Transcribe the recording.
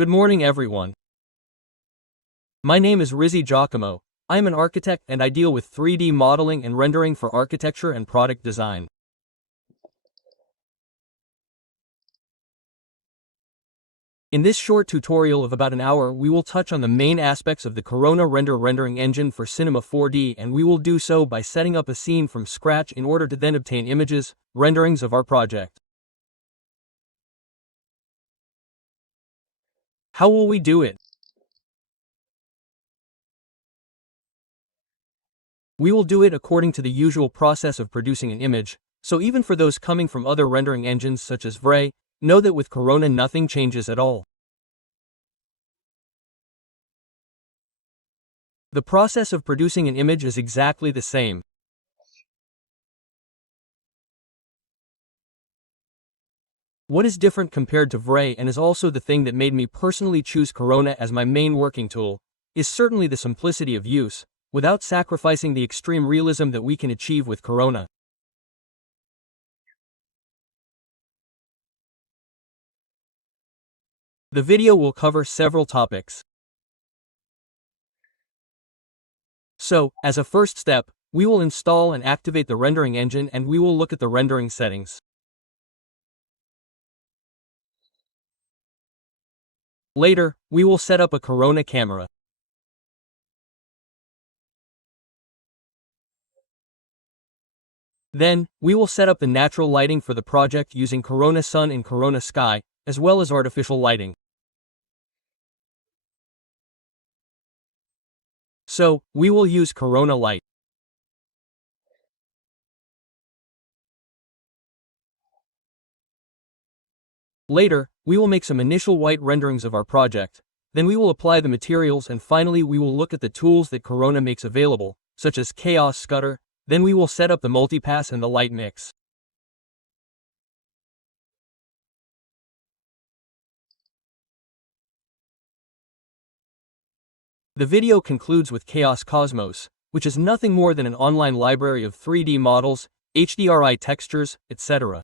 Good morning, everyone. My name is Rizzi Giacomo. I am an architect and I deal with 3D modeling and rendering for architecture and product design. In this short tutorial of about an hour, we will touch on the main aspects of the Corona rendering engine for Cinema 4D, and we will do so by setting up a scene from scratch in order to then obtain images, renderings of our project. How will we do it? We will do it according to the usual process of producing an image, so even for those coming from other rendering engines such as Vray, know that with Corona nothing changes at all. The process of producing an image is exactly the same. What is different compared to Vray, and is also the thing that made me personally choose Corona as my main working tool, is certainly the simplicity of use, without sacrificing the extreme realism that we can achieve with Corona. The video will cover several topics. So, as a first step, we will install and activate the rendering engine and we will look at the rendering settings. Later, we will set up a Corona camera. Then, we will set up the natural lighting for the project using Corona Sun and Corona Sky, as well as artificial lighting. So, we will use Corona Light. Later, we will make some initial white renderings of our project. Then we will apply the materials, and finally we will look at the tools that Corona makes available, such as Chaos Scutter. Then we will set up the multipass and the light mix. The video concludes with Chaos Cosmos, which is nothing more than an online library of 3D models, HDRI textures, etc.